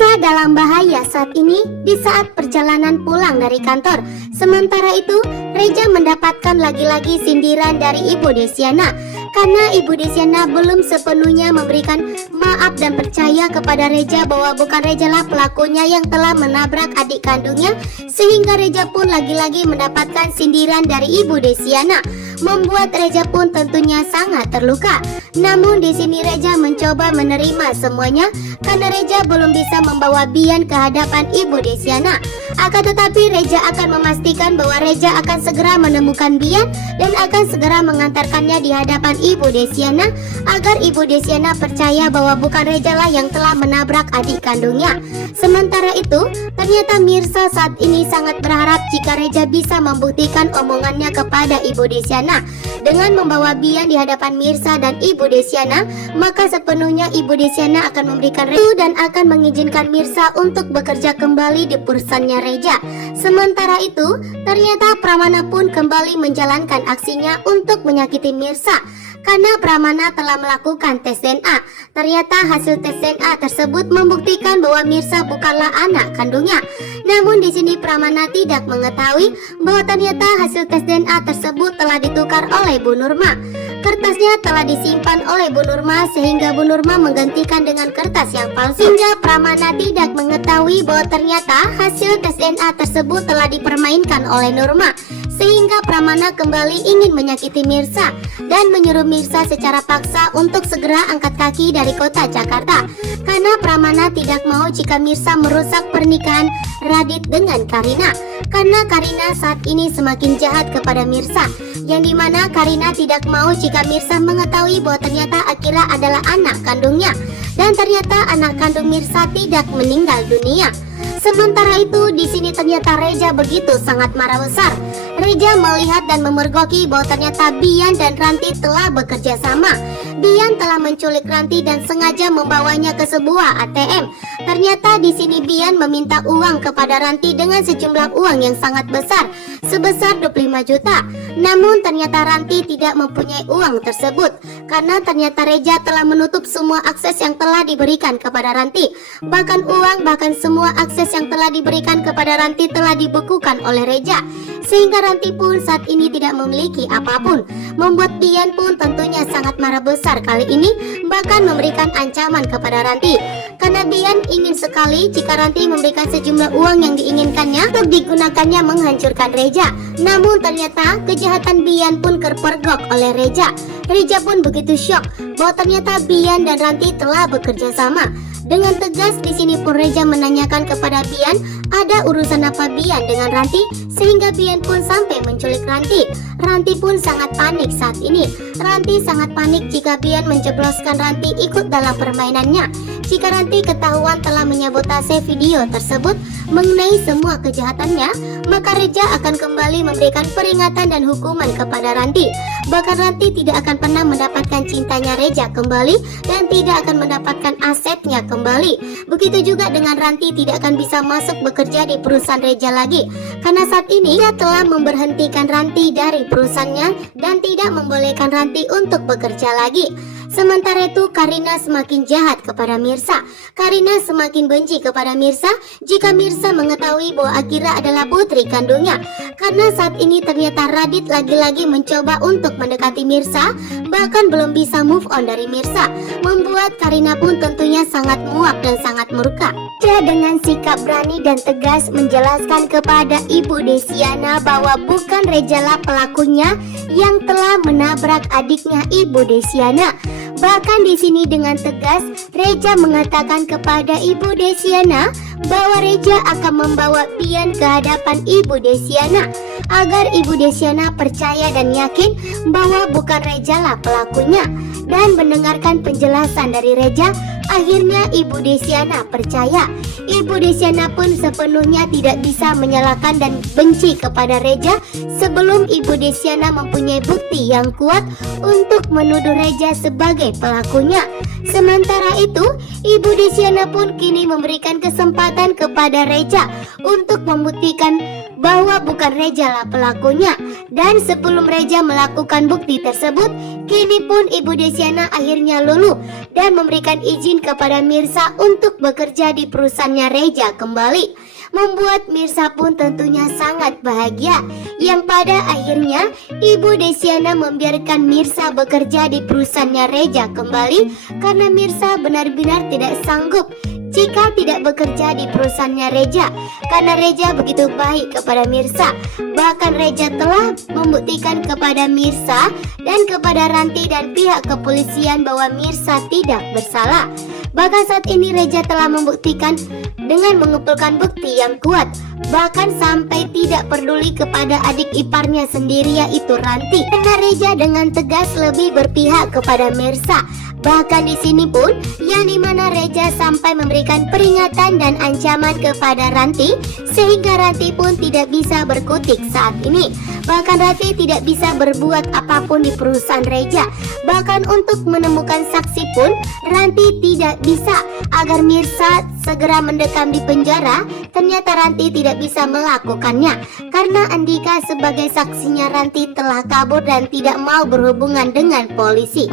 Mirsa dalam bahaya saat ini di saat perjalanan pulang dari kantor. Sementara itu, Reja mendapatkan lagi-lagi sindiran dari Ibu Desiana karena Ibu Desiana belum sepenuhnya memberikan maaf dan percaya kepada Reja bahwa bukan Reja lah pelakunya yang telah menabrak adik kandungnya, sehingga Reja pun lagi-lagi mendapatkan sindiran dari Ibu Desiana, membuat Reja pun tentunya sangat terluka. Namun di sini Reja mencoba menerima semuanya karena Reja belum bisa membawa Bian ke hadapan Ibu Desiana. Akan tetapi Reja akan memastikan bahwa Reja akan segera menemukan Bian dan akan segera mengantarkannya di hadapan Ibu Desiana agar Ibu Desiana percaya bahwa bukan Reja lah yang telah menabrak adik kandungnya. Sementara itu, ternyata Mirsa saat ini sangat berharap jika Reja bisa membuktikan omongannya kepada Ibu Desiana. Dengan membawa Bian di hadapan Mirsa dan Ibu Desiana, maka sepenuhnya Ibu Desiana akan memberikan restu dan akan mengizinkan Mirsa untuk bekerja kembali di perusahaannya Reja. Sementara itu, ternyata Pramana pun kembali menjalankan aksinya untuk menyakiti Mirsa karena Pramana telah melakukan tes DNA. Ternyata hasil tes DNA tersebut membuktikan bahwa Mirsa bukanlah anak kandungnya. Namun di sini Pramana tidak mengetahui bahwa ternyata hasil tes DNA tersebut telah ditukar oleh Bu Nurma. Kertasnya telah disimpan oleh Bu Nurma sehingga Bu Nurma menggantikan dengan kertas yang palsu. Sehingga Pramana tidak mengetahui bahwa ternyata hasil tes DNA tersebut telah dipermainkan oleh Nurma. Sehingga Pramana kembali ingin menyakiti Mirsa dan menyuruh Mirsa secara paksa untuk segera angkat kaki dari kota Jakarta. Karena Pramana tidak mau jika Mirsa merusak pernikahan Radit dengan Karina. Karena Karina saat ini semakin jahat kepada Mirsa, yang dimana Karina tidak mau jika Mirsa mengetahui bahwa ternyata Akira adalah anak kandungnya. Dan ternyata anak kandung Mirsa tidak meninggal dunia. Sementara itu di sini ternyata Reja begitu sangat marah besar. Reja melihat dan memergoki bahwa ternyata Bian dan Ranti telah bekerja sama. Bian telah menculik Ranti dan sengaja membawanya ke sebuah ATM. Ternyata di sini Bian meminta uang kepada Ranti dengan sejumlah uang yang sangat besar, sebesar 25 juta. Namun ternyata Ranti tidak mempunyai uang tersebut karena ternyata Reja telah menutup semua akses yang telah diberikan kepada Ranti. Bahkan uang, bahkan semua akses yang telah diberikan kepada Ranti telah dibekukan oleh Reja. Sehingga Ranti pun saat ini tidak memiliki apapun, membuat Bian pun tentunya sangat marah besar kali ini, bahkan memberikan ancaman kepada Ranti. Karena Bian ingin sekali jika Ranti memberikan sejumlah uang yang diinginkannya untuk digunakannya menghancurkan Reja. Namun ternyata kejahatan Bian pun terpergok oleh Reja. Reja pun begitu syok bahwa ternyata Bian dan Ranti telah bekerja sama. Dengan tegas di sini pun Reja menanyakan kepada Bian ada urusan apa Bian dengan Ranti, sehingga Bian pun sampai menculik Ranti. Ranti pun sangat panik saat ini. Ranti sangat panik jika Bian menjebloskan Ranti ikut dalam permainannya. Jika Ranti ketahuan telah menyabotase video tersebut mengenai semua kejahatannya, maka Reja akan kembali memberikan peringatan dan hukuman kepada Ranti. Bahkan Ranti tidak akan pernah mendapatkan cintanya Reja kembali dan tidak akan mendapatkan asetnya kembali. Begitu juga dengan Ranti tidak akan bisa masuk bekerja di perusahaan Reja lagi, karena saat ini dia telah memberhentikan Ranti dari perusahaannya dan tidak membolehkan Ranti untuk bekerja lagi. Sementara itu Karina semakin jahat kepada Mirsa. Karina semakin benci kepada Mirsa jika Mirsa mengetahui bahwa Akira adalah putri kandungnya. Karena saat ini ternyata Radit lagi-lagi mencoba untuk mendekati Mirsa, bahkan belum bisa move on dari Mirsa, membuat Karina pun tentunya sangat muak dan sangat murka. Dia dengan sikap berani dan tegas menjelaskan kepada Ibu Desiana bahwa bukan Rejalah pelakunya yang telah menabrak adiknya Ibu Desiana. Bahkan di sini dengan tegas Reja mengatakan kepada Ibu Desiana bahwa Reja akan membawa Bian ke hadapan Ibu Desiana agar Ibu Desiana percaya dan yakin bahwa bukan Rejalah pelakunya. Dan mendengarkan penjelasan dari Reja, akhirnya Ibu Desiana percaya. Ibu Desiana pun sepenuhnya tidak bisa menyalahkan dan benci kepada Reja sebelum Ibu Desiana mempunyai bukti yang kuat untuk menuduh Reja sebagai pelakunya. Sementara itu, Ibu Desiana pun kini memberikan kesempatan kepada Reja untuk membuktikan bahwa bukan Reja lah pelakunya. Dan sebelum Reja melakukan bukti tersebut, kini pun Ibu Desiana akhirnya luluh dan memberikan izin kepada Mirsa untuk bekerja di perusahaannya Reja kembali. Membuat Mirsa pun tentunya sangat bahagia, yang pada akhirnya Ibu Desiana membiarkan Mirsa bekerja di perusahaannya Reja kembali karena Mirsa benar-benar tidak sanggup jika tidak bekerja di perusahaannya Reja, karena Reja begitu baik kepada Mirsa. Bahkan Reja telah membuktikan kepada Mirsa dan kepada Ranti dan pihak kepolisian bahwa Mirsa tidak bersalah. Bahkan saat ini Reja telah membuktikan dengan mengumpulkan bukti yang kuat, bahkan sampai tidak peduli kepada adik iparnya sendiri, yaitu Ranti, karena Reja dengan tegas lebih berpihak kepada Mirsa. Bahkan di sini pun yang dimana Reja sampai memberikan peringatan dan ancaman kepada Ranti, sehingga Ranti pun tidak bisa berkutik saat ini. Bahkan Ranti tidak bisa berbuat apapun di perusahaan Reja. Bahkan untuk menemukan saksi pun Ranti tidak bisa agar Mirsa segera mendekam di penjara. Ternyata Ranti tidak bisa melakukannya karena Andika sebagai saksinya Ranti telah kabur dan tidak mau berhubungan dengan polisi.